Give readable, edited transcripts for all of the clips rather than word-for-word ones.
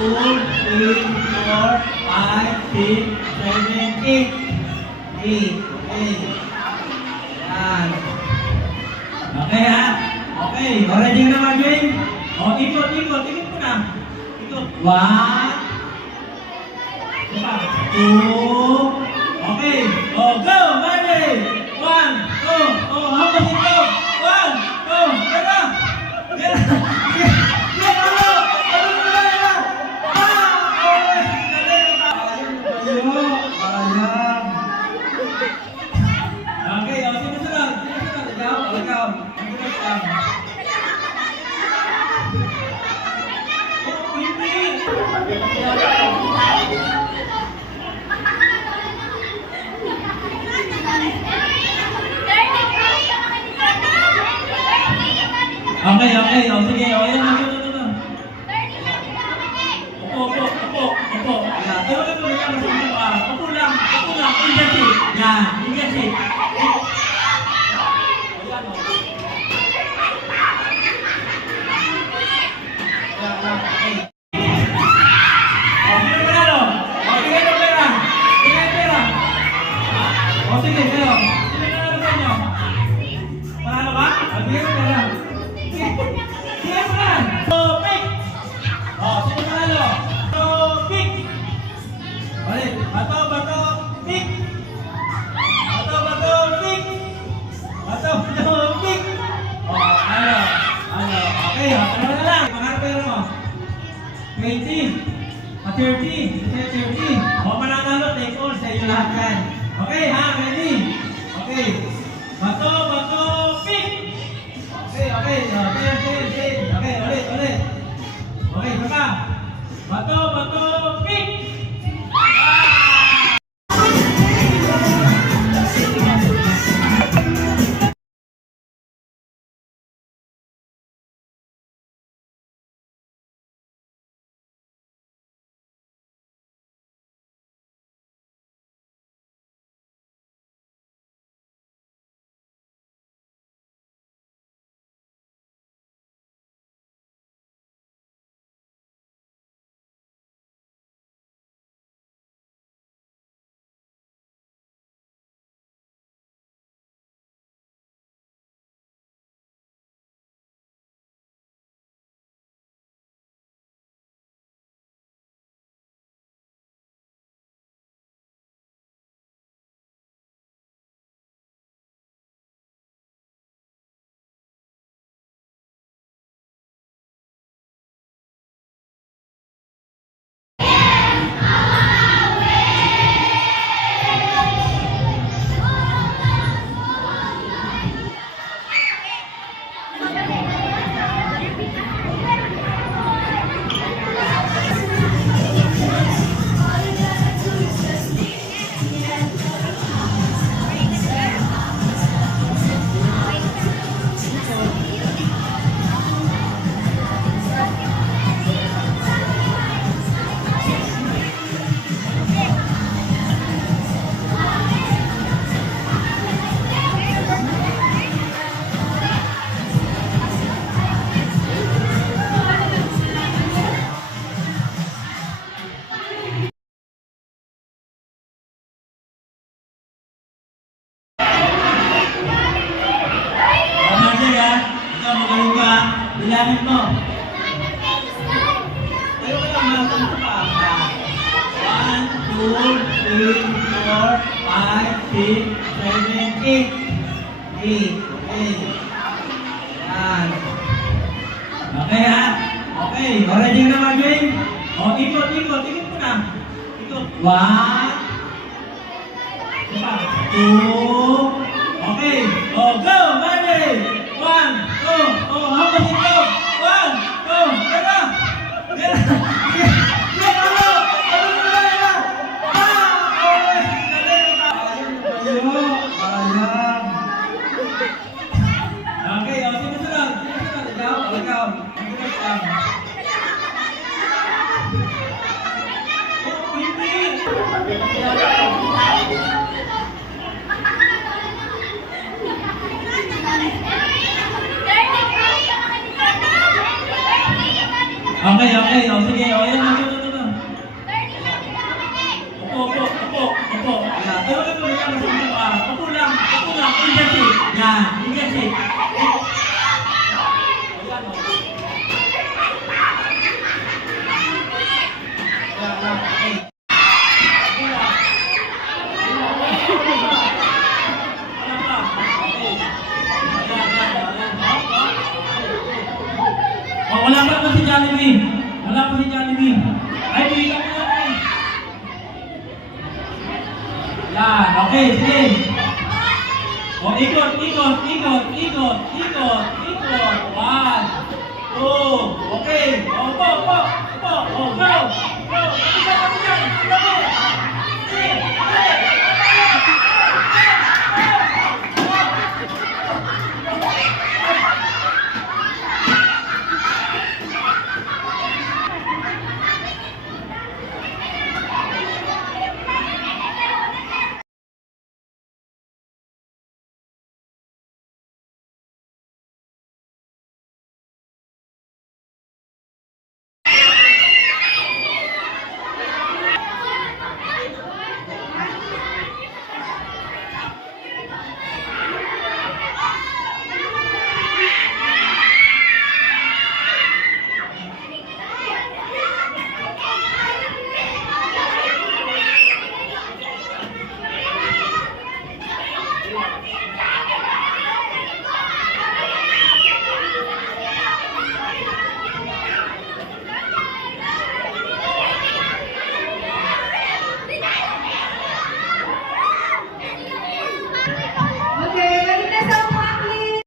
2, 3, 4, 5, 6, 7, 8. 8. Okay. Yan. Okay ha? Okay. O, ready na Marvin? O, ikot. Ikot mo na. Ikot. 1, 2. Okay. O, go! Marvin! 1, 2. O, hapos ito. 1, 2. Gana! Gana! Okay. O, sige. O, yan. Ito. Upo. Yan. Upo lang. Ingat. Yan. Ingat. Okay, ano na lang. Pangarap kayo mo. 20. 30. O, mananalo, take all sa iyo lahat yan. Okay, ha? Ready? Okay. Bato, pick! Okay. Same. Okay, ulit. Okay, baba. Bato, pick! Bilangin mo. Tayo ka lang, malasang ko pa. 1, 2, 3, 4, 5, 6, 7, 8. 8. Okay. Yan. Okay ha? Okay. O, ready na Marvin? O, ikot mo na. Ikot. 1, 2. Okay. O, go Marvin! 1, 2. O, hapos ito. 1, 2. Gana! Okay, o, sinusunod. Ikaw. Okay, okay. O, sige. O, yan. Ito. Upo. Yan. Tawagan mo lang sa mga. Upo lang. Ingat. Yan. Ingat. Oh, wala pa naman si Jollibee. Ay, bigyan mo naman. Yan, okay, sige. Oh, ikot. 1, 2, okay. Oh, upo. Oh, go. Kapit dyan. Okay, balik na sa upuan, please.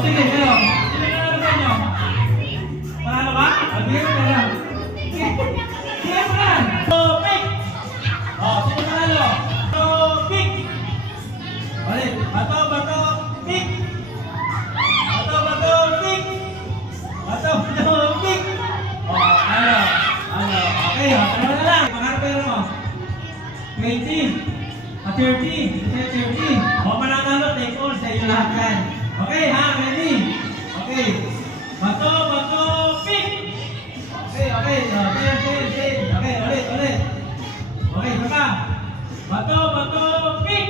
Sige, kayo. Sino na lang sa inyo? Panalo ba? Bigyan mo pera. Bigyan mo na. Pick! Sino panalo? Pick! Balik. Bato, pick! Bato, pick! Pick! Ano? Okay, panalo na lang. Panalo pera mo. 20. 30. Mananalo, take all sa iyo lahat yan. Okay, ha? Ready? Okay. Bato, pick! Okay. Okay, ulit. Okay, baba. Bato, pick!